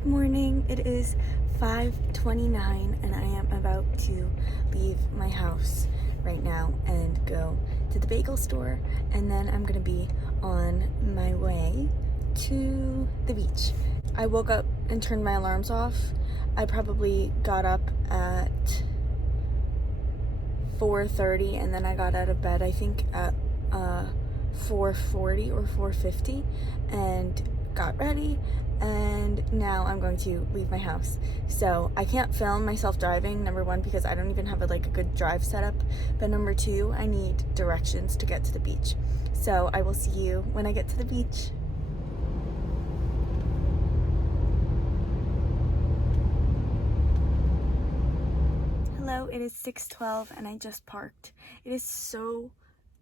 Good morning. It is 5:29 and I am about to leave my house right now and go to the bagel store, and then I'm gonna be on my way to the beach. I woke up and turned my alarms off. I probably got up at 4:30 and then I got out of bed I think at 4:40 or 4:50 and got ready, and now I'm going to leave my house. So I can't film myself driving, number one, because I don't even have a good drive setup, but number two, I need directions to get to the beach. So I will see you when I get to the beach. Hello, it is 6:12 and I just parked. It is so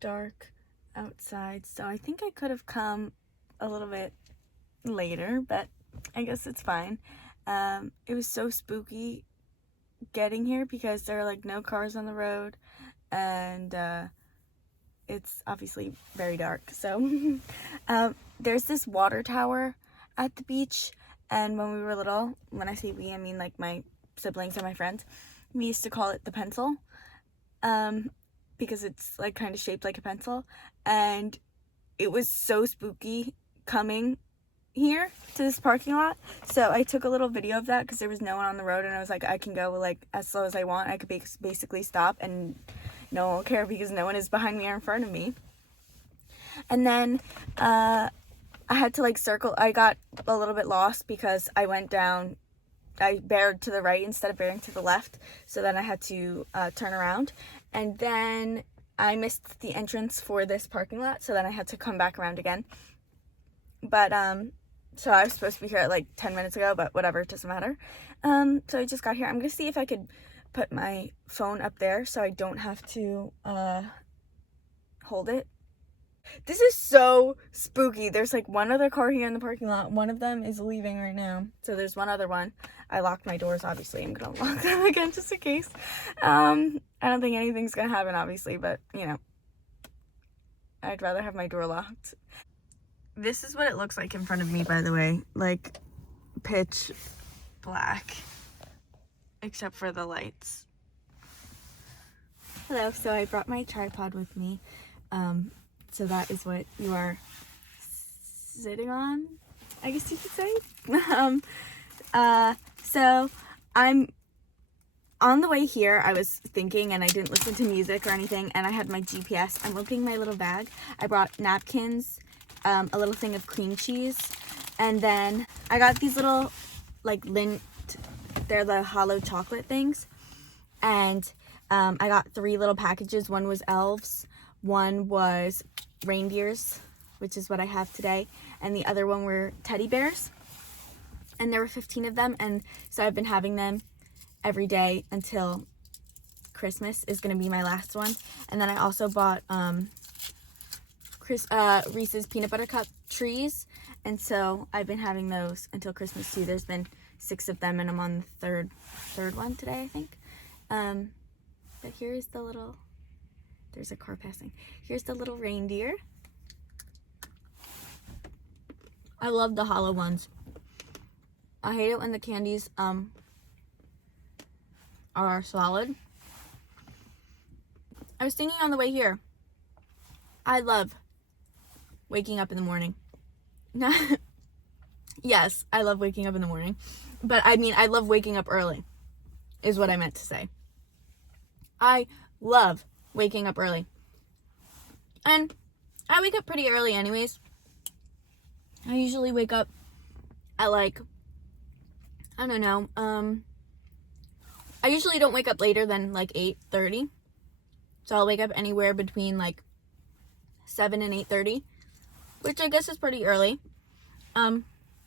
dark outside, so I think I could have come a little bit later, but I guess it's fine. It was so spooky getting here because there are no cars on the road, and it's obviously very dark. So there's this water tower at the beach, and when we were little, when I say we, I mean my siblings and my friends, we used to call it the pencil, because it's kind of shaped like a pencil, and it was so spooky coming here to this parking lot. So I took a little video of that because there was no one on the road, and I was like, I can go as slow as I want. I could basically stop and no one will care because no one is behind me or in front of me. And then I had to circle. I got a little bit lost because I went down, I bared to the right instead of bearing to the left, so then I had to turn around, and then I missed the entrance for this parking lot, so then I had to come back around again. But so I was supposed to be here at 10 minutes ago, but whatever, it doesn't matter. So I just got here. I'm gonna see if I could put my phone up there so I don't have to hold it. This is so spooky. There's one other car here in the parking lot. One of them is leaving right now. So there's one other one. I locked my doors, obviously. I'm gonna lock them again just in case. I don't think anything's gonna happen, obviously, but I'd rather have my door locked. This is what it looks like in front of me, by the way. Pitch black, except for the lights. Hello, so I brought my tripod with me. So that is what you are sitting on, I guess you could say. So I'm on the way here. I was thinking, and I didn't listen to music or anything, and I had my GPS. I'm opening my little bag. I brought napkins, a little thing of cream cheese, and then I got these little Lindt, they're the hollow chocolate things, and I got 3 little packages. One was elves, one was reindeers, which is what I have today, and the other one were teddy bears, and there were 15 of them, and so I've been having them every day until Christmas is going to be my last one. And then I also bought Reese's peanut butter cup trees, and so I've been having those until Christmas too. There's been 6 of them, and I'm on the third one today, I think. But here's the little, there's a car passing. Here's the little reindeer. I love the hollow ones. I hate it when the candies are solid. I was thinking on the way here, I love waking up in the morning. Yes, I love waking up in the morning, but I mean I love waking up early is what I meant to say. I love waking up early, and I wake up pretty early anyways. I usually wake up at I don't know, I usually don't wake up later than 8:30, so I'll wake up anywhere between 7 and 8:30, which I guess is pretty early.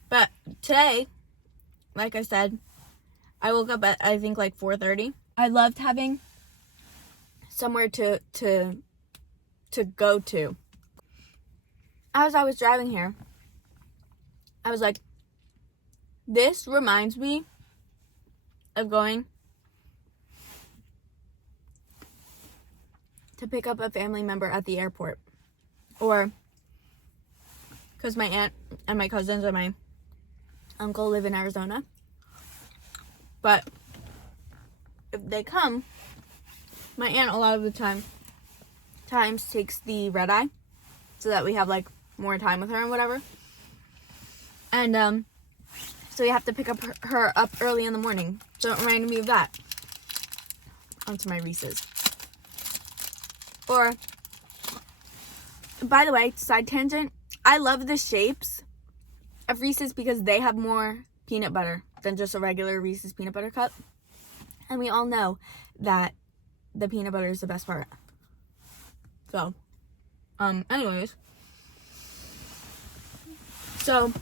But today, like I said, I woke up at I think 4:30. I loved having somewhere to go to. As I was driving here, I was like, this reminds me of going to pick up a family member at the airport, or because my aunt and my cousins and my uncle live in Arizona. But if they come, my aunt a lot of the times takes the red eye so that we have like more time with her and whatever. And so we have to pick up her up early in the morning. So it reminded me of that. Onto my Reese's. Or, by the way, side tangent, I love the shapes of Reese's because they have more peanut butter than just a regular Reese's peanut butter cup. And we all know that the peanut butter is the best part. So, anyways. So,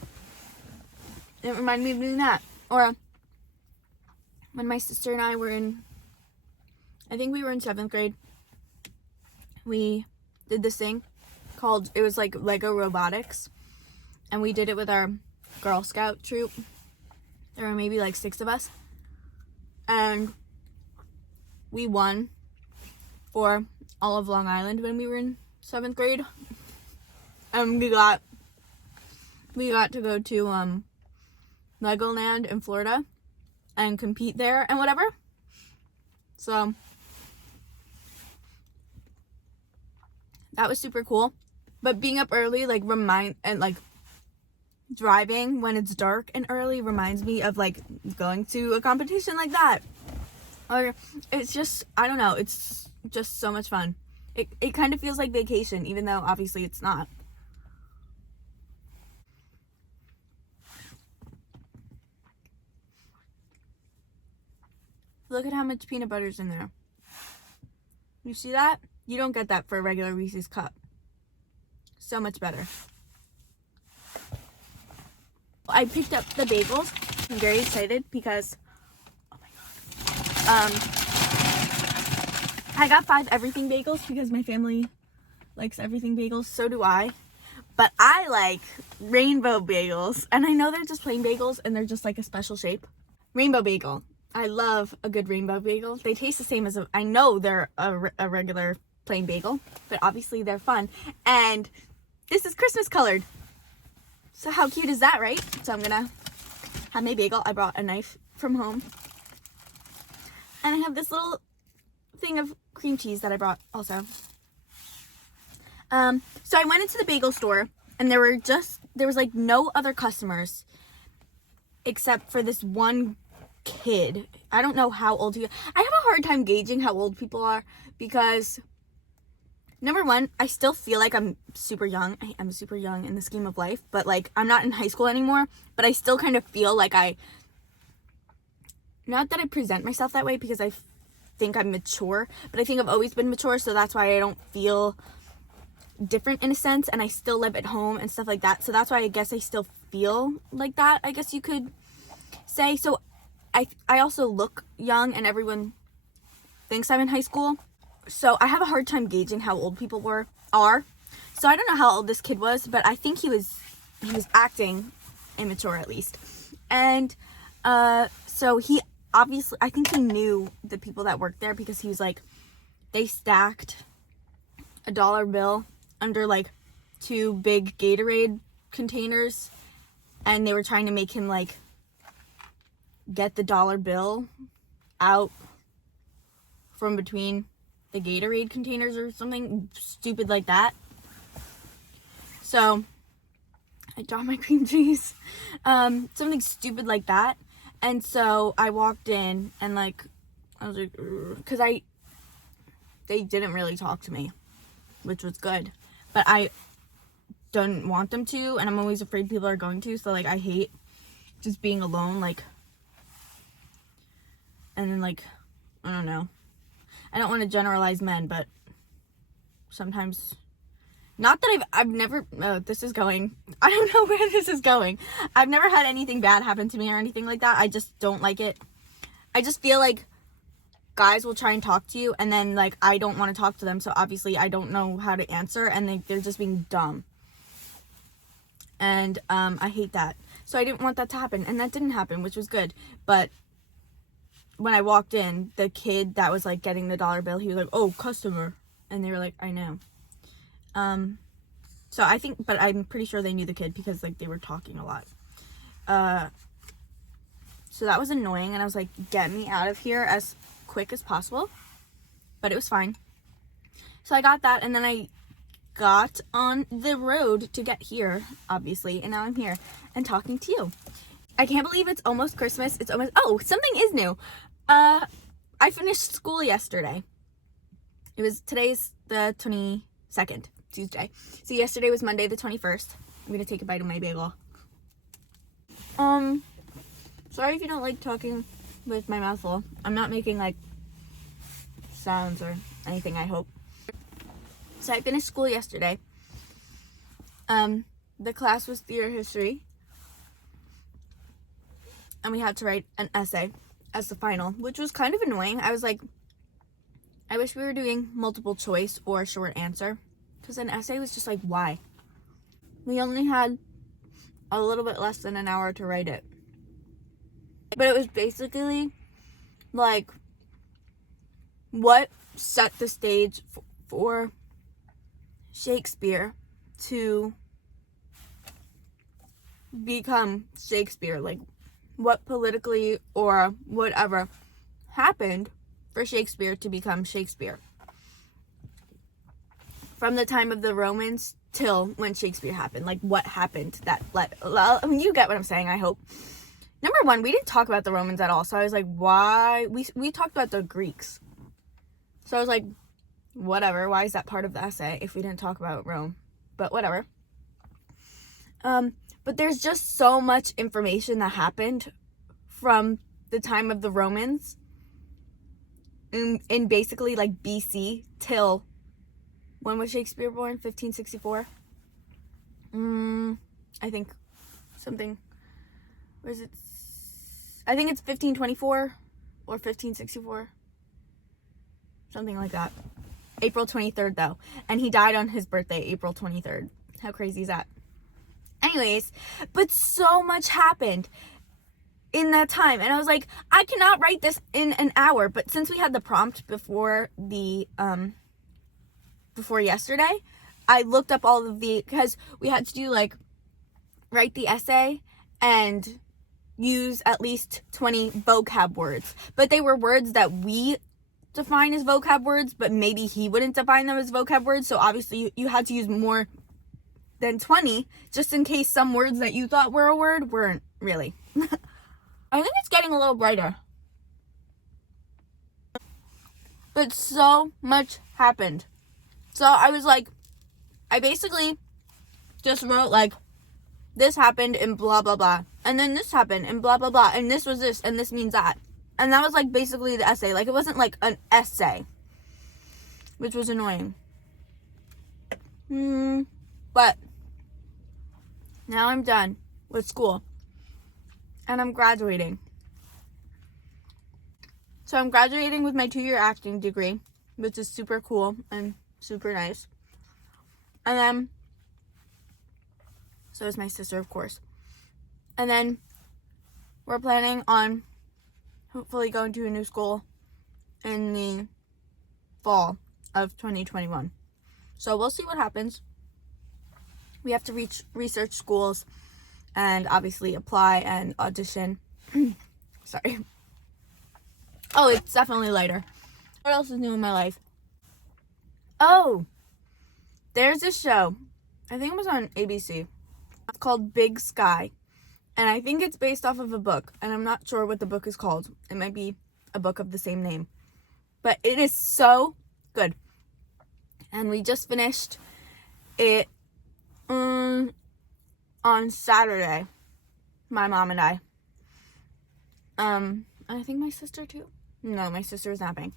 it reminded me of doing that. Or, when my sister and I were I think we were in 7th grade, we did this thing called, it was like Lego robotics. And we did it with our Girl Scout troop. There were maybe like 6 of us. And we won for all of Long Island when we were in 7th grade. And we got to go to Legoland in Florida and compete there and whatever. So that was super cool. But being up early, like, driving when it's dark and early reminds me of like going to a competition like that. Or it's just, I don't know, it's just so much fun. It kind of feels like vacation, even though obviously it's not. Look at how much peanut butter's in there. You see that? You don't get that for a regular Reese's cup. So much better. I picked up the bagels. I'm very excited because, oh my god. I got 5 everything bagels because my family likes everything bagels. So do I. But I like rainbow bagels. And I know they're just plain bagels and they're just like a special shape. Rainbow bagel. I love a good rainbow bagel. They taste the same as I know they're a regular plain bagel, but obviously they're fun. And this is Christmas colored. So how cute is that, right? So I'm gonna have my bagel. I brought a knife from home. And I have this little thing of cream cheese that I brought also. So I went into the bagel store and there was like no other customers except for this one kid. I don't know how old he is. I have a hard time gauging how old people are because, number one, I still feel like I'm super young. I am super young in the scheme of life, but like I'm not in high school anymore, but I still kind of feel like not that I present myself that way because I think I'm mature, but I think I've always been mature, so that's why I don't feel different in a sense, and I still live at home and stuff like that, so that's why I guess I still feel like that, I guess you could say. So I also look young and everyone thinks I'm in high school. So I have a hard time gauging how old people are. So I don't know how old this kid was, but I think he was acting immature at least. And so he obviously, I think he knew the people that worked there because he was like, they stacked a dollar bill under like 2 big Gatorade containers, and they were trying to make him like get the dollar bill out from between the Gatorade containers or something stupid like that. So I dropped my cream cheese. Something stupid like that. And so I walked in and like I was like, because they didn't really talk to me, which was good, but I don't want them to, and I'm always afraid people are going to, so like I hate just being alone, like, and then like, I don't know, I don't want to generalize men, but sometimes, not that I've never, this is going, I don't know where this is going. I've never had anything bad happen to me or anything like that. I just don't like it. I just feel like guys will try and talk to you, and then like I don't want to talk to them, so obviously I don't know how to answer, and they're just being dumb. And I hate that. So I didn't want that to happen, and that didn't happen, which was good. But when I walked in, the kid that was like getting the dollar bill, he was like, "Oh, customer," and they were like, "I know." So I think, but I'm pretty sure they knew the kid because like they were talking a lot. So that was annoying, and I was like, get me out of here as quick as possible. But it was fine. So I got that, and then I got on the road to get here, obviously, and now I'm here and talking to you. I can't believe it's almost Christmas. It's almost, oh, something is new. I finished school yesterday. Today's the 22nd, Tuesday. So yesterday was Monday the 21st. I'm gonna take a bite of my bagel. Sorry if you don't like talking with my mouth full. I'm not making like sounds or anything, I hope. So I finished school yesterday. The class was theater history. And we had to write an essay as the final, which was kind of annoying. I was like, I wish we were doing multiple choice or short answer, because an essay was just like, why? We only had a little bit less than an hour to write it. But it was basically like, what set the stage for Shakespeare to become Shakespeare? Like, what politically or whatever happened for Shakespeare to become Shakespeare? From the time of the Romans till when Shakespeare happened. Like, what happened that led... I mean, you get what I'm saying, I hope. Number one, we didn't talk about the Romans at all. So I was like, why? We talked about the Greeks. So I was like, whatever. Why is that part of the essay if we didn't talk about Rome? But whatever. But there's just so much information that happened from the time of the Romans in basically like BC till, when was Shakespeare born? 1564? I think something, where is it? I think it's 1524 or 1564. Something like that. April 23rd though. And he died on his birthday, April 23rd. How crazy is that? Anyways, but so much happened in that time, and I was like, I cannot write this in an hour. But since we had the prompt before yesterday, I looked up all of because we had to do like write the essay and use at least 20 vocab words, but they were words that we define as vocab words, but maybe he wouldn't define them as vocab words. So obviously you had to use more than 20, just in case some words that you thought were a word weren't really. I think it's getting a little brighter. But so much happened. So I was like, I basically just wrote like, this happened and blah, blah, blah. And then this happened and blah, blah, blah. And this was this and this means that. And that was like basically the essay. Like, it wasn't like an essay, which was annoying. But now I'm done with school and I'm graduating. So I'm graduating with my 2-year acting degree, which is super cool and super nice. And then, so is my sister, of course. And then we're planning on hopefully going to a new school in the fall of 2021. So we'll see what happens. We have to research schools and obviously apply and audition. Sorry. Oh, it's definitely lighter. What else is new in my life? Oh, there's a show. I think it was on ABC. It's called Big Sky. And I think it's based off of a book. And I'm not sure what the book is called. It might be a book of the same name. But it is so good. And we just finished it on Saturday. My mom and I. I think my sister too. No, my sister was napping.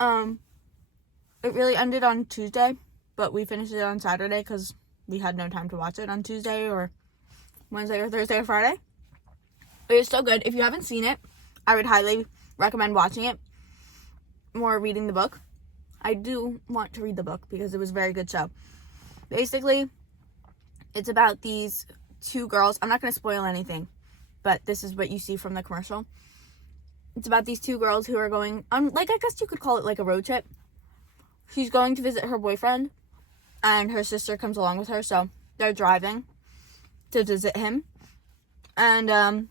It really ended on Tuesday, but we finished it on Saturday because we had no time to watch it on Tuesday or Wednesday or Thursday or Friday. It is so good. If you haven't seen it, I would highly recommend watching it or reading the book. I do want to read the book because it was a very good show. Basically, it's about these 2 girls. I'm not going to spoil anything, but this is what you see from the commercial. It's about these 2 girls who are going on, like, I guess you could call it like a road trip. She's going to visit her boyfriend, and her sister comes along with her, so they're driving to visit him. And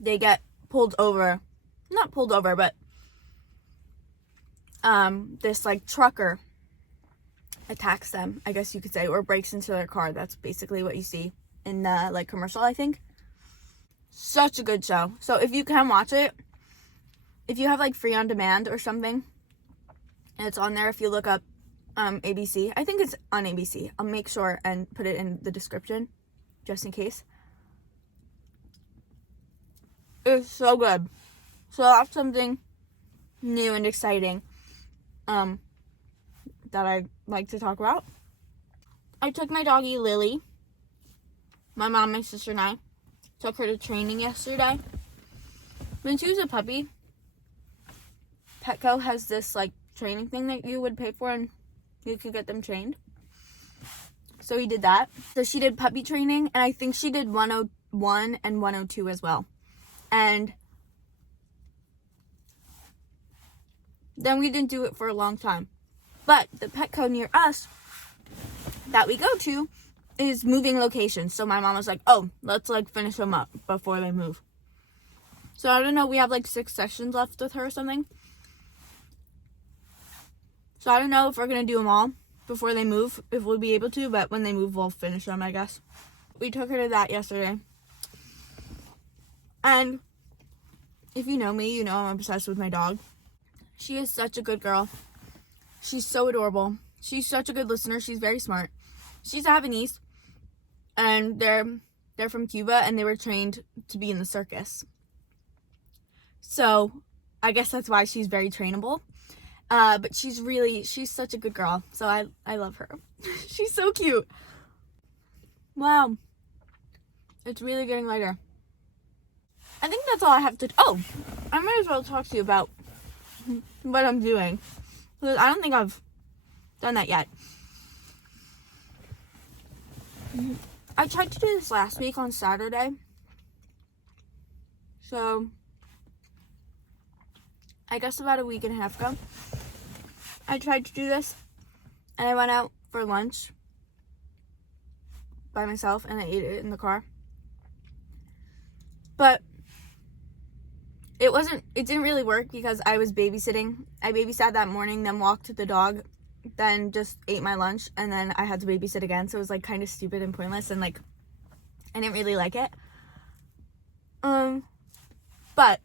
they get pulled over. Not pulled over, but this like trucker attacks them, I guess you could say, or breaks into their car. That's basically what you see in the like commercial, I think. Such a good show. So if you can watch it, if you have like free on demand or something, and it's on there, if you look up ABC, I think it's on ABC. I'll make sure and put it in the description just in case. It's so good. So that's something new and exciting that I'd like to talk about. I took my doggie Lily, my mom, my sister, and I took her to training yesterday. When she was a puppy, Petco has this like training thing that you would pay for and you could get them trained. So we did that. So she did puppy training, and I think she did 101 and 102 as well. And then we didn't do it for a long time. But the Petco near us that we go to is moving locations. So my mom was like, oh, let's like finish them up before they move. So I don't know, we have like 6 sessions left with her or something. So I don't know if we're going to do them all before they move, if we'll be able to, but when they move, we'll finish them, I guess. We took her to that yesterday. And if you know me, you know I'm obsessed with my dog. She is such a good girl. She's so adorable. She's such a good listener. She's very smart. She's a Japanese, and they're from Cuba, and they were trained to be in the circus. So I guess that's why she's very trainable. But she's such a good girl. So I love her. She's so cute. Wow. It's really getting lighter. I think that's all I have to... Oh, I might as well talk to you about what I'm doing. Because I don't think I've done that yet. I tried to do this last week on Saturday. So, I guess about a week and a half ago, I tried to do this. And I went out for lunch by myself and I ate it in the car. But it didn't really work because I was babysitting. I babysat that morning, then walked the dog, then just ate my lunch, and then I had to babysit again. So it was like kind of stupid and pointless, and like I didn't really like it. But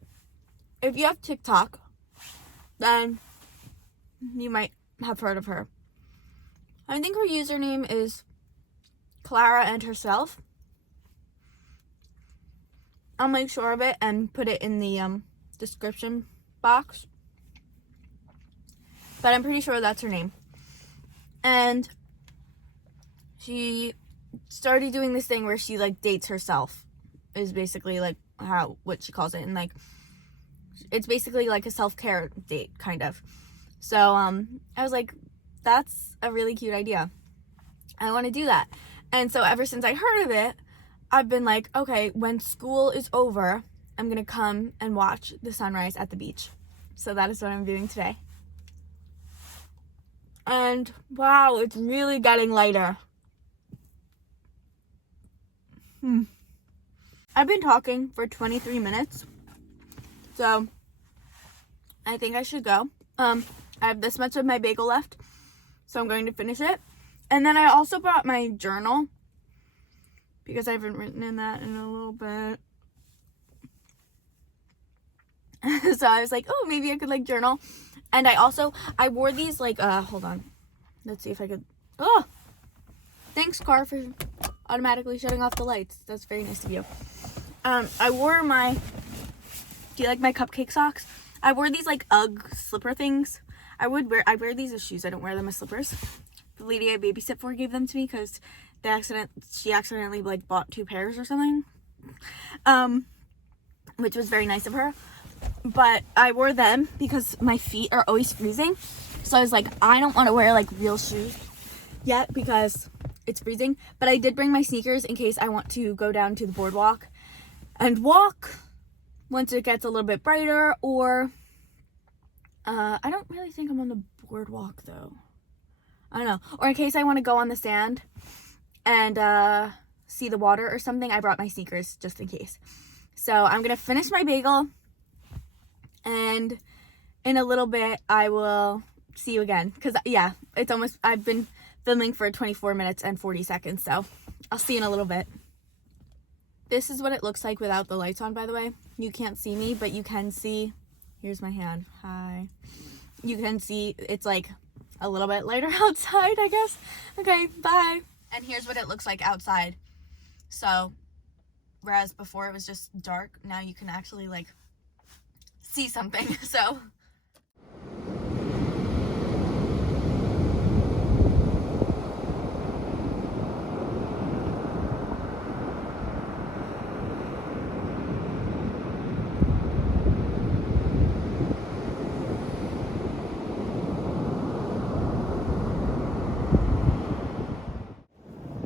if you have TikTok, then you might have heard of her. I think her username is Clara and Herself. I'll make sure of it and put it in the description box. But I'm pretty sure that's her name. And she started doing this thing where she like dates herself, is basically like what she calls it. And like it's basically like a self-care date kind of. So I was like, that's a really cute idea. I want to do that. And so ever since I heard of it, I've been like, okay, when school is over, I'm going to come and watch the sunrise at the beach. So that is what I'm doing today. And wow, it's really getting lighter. I've been talking for 23 minutes. So I think I should go. I have this much of my bagel left. So I'm going to finish it. And then I also brought my journal, because I haven't written in that in a little bit. So I was like, oh, maybe I could like journal. And I wore these like, hold on. Let's see if I could, oh, thanks car for automatically shutting off the lights. That's very nice of you. I wore do you like my cupcake socks? I wore these like Ugg slipper things. I wear these as shoes. I don't wear them as slippers. The lady I babysit for gave them to me because she accidentally like bought 2 pairs or something, which was very nice of her. But I wore them because my feet are always freezing, so I was like, I don't want to wear like real shoes yet because it's freezing. But I did bring my sneakers in case I want to go down to the boardwalk and walk once it gets a little bit brighter, or I don't really think I'm on the boardwalk though. I don't know. Or in case I want to go on the sand and see the water or something, I brought my sneakers just in case. So I'm gonna finish my bagel, and in a little bit I will see you again, because yeah, it's almost, I've been filming for 24 minutes and 40 seconds, so I'll see you in a little bit. This is what it looks like without the lights on, by the way. You can't see me, but you can see, here's my hand, hi. You can see it's like a little bit lighter outside, I guess. Okay, bye. And here's what it looks like outside. So, whereas before it was just dark, now you can actually like see something, so.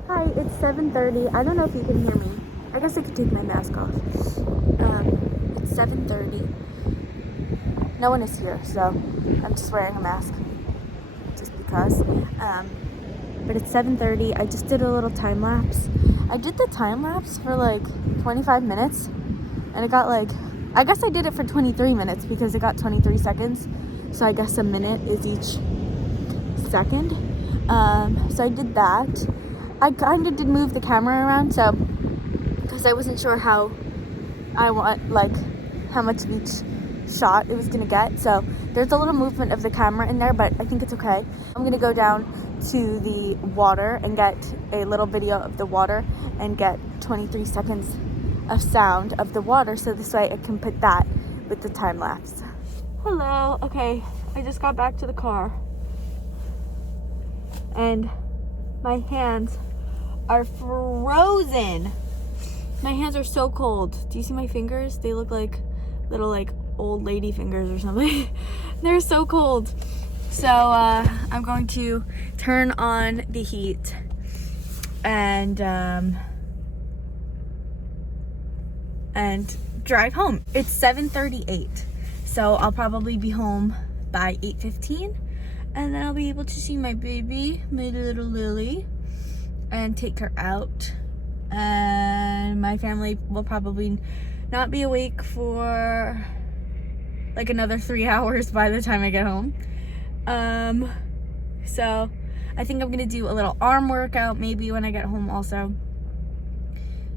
Hi, it's 7:30. I don't know if you can hear me. I guess I could take my mask off. It's 7:30. No one is here, so I'm just wearing a mask just because. But it's 7:30. I just did a little time lapse. I did the time lapse for like 25 minutes, and it got like, I guess I did it for 23 minutes because it got 23 seconds. So I guess a minute is each second. So I did that. I kind of did move the camera around, so, because I wasn't sure how much of each shot it was gonna get. So there's a little movement of the camera in there, but I think it's okay. I'm gonna go down to the water and get a little video of the water and get 23 seconds of sound of the water, so this way I can put that with the time lapse. Hello, okay, I just got back to the car and my hands are frozen. My hands are so cold. Do you see my fingers? They look like little like old lady fingers or something. They're so cold. So I'm going to turn on the heat and drive home. It's 7:38, so I'll probably be home by 8:15, and then I'll be able to see my baby, my little Lily, and take her out. And my family will probably not be awake for like another 3 hours by the time I get home. So I think I'm gonna do a little arm workout maybe when I get home also.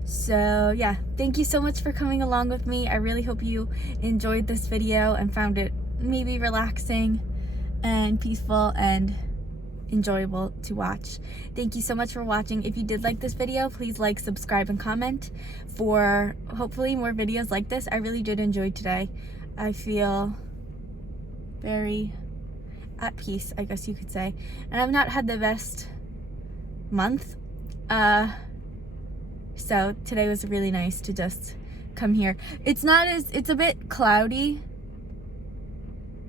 So yeah, thank you so much for coming along with me. I really hope you enjoyed this video and found it maybe relaxing and peaceful and enjoyable to watch. Thank you so much for watching. If you did like this video, please like, subscribe, and comment for hopefully more videos like this. I really did enjoy today. I feel very at peace, I guess you could say. And I've not had the best month. So today was really nice to just come here. It's a bit cloudy,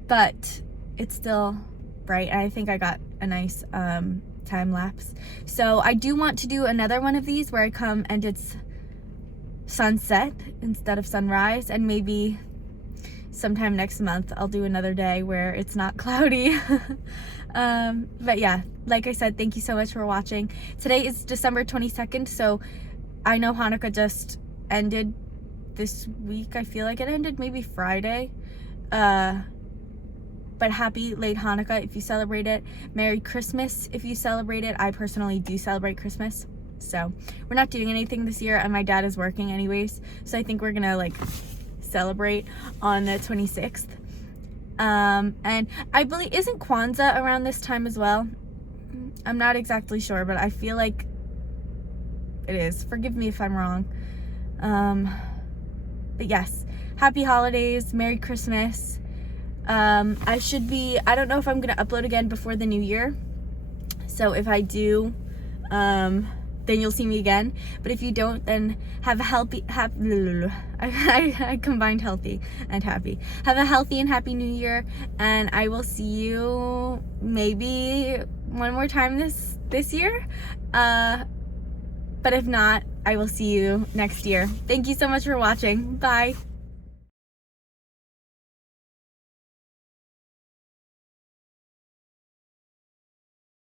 but it's still bright. And I think I got a nice time lapse. So I do want to do another one of these where I come and it's sunset instead of sunrise, and maybe sometime next month I'll do another day where it's not cloudy. But yeah, like I said, thank you so much for watching. Today is December 22nd, so I know Hanukkah just ended this week. I feel like it ended maybe Friday. But happy late Hanukkah if you celebrate it. Merry Christmas if you celebrate it. I personally do celebrate Christmas. So we're not doing anything this year, and my dad is working anyways. So I think we're gonna like celebrate on the 26th. And I believe, isn't Kwanzaa around this time as well? I'm not exactly sure, but I feel like it is. Forgive me if I'm wrong. But yes, happy holidays, Merry Christmas. I don't know if I'm gonna upload again before the new year. So if I do, then you'll see me again. But if you don't, then have a I combined healthy and happy. Have a healthy and happy new year, and I will see you maybe one more time this year. But if not, I will see you next year. Thank you so much for watching. Bye.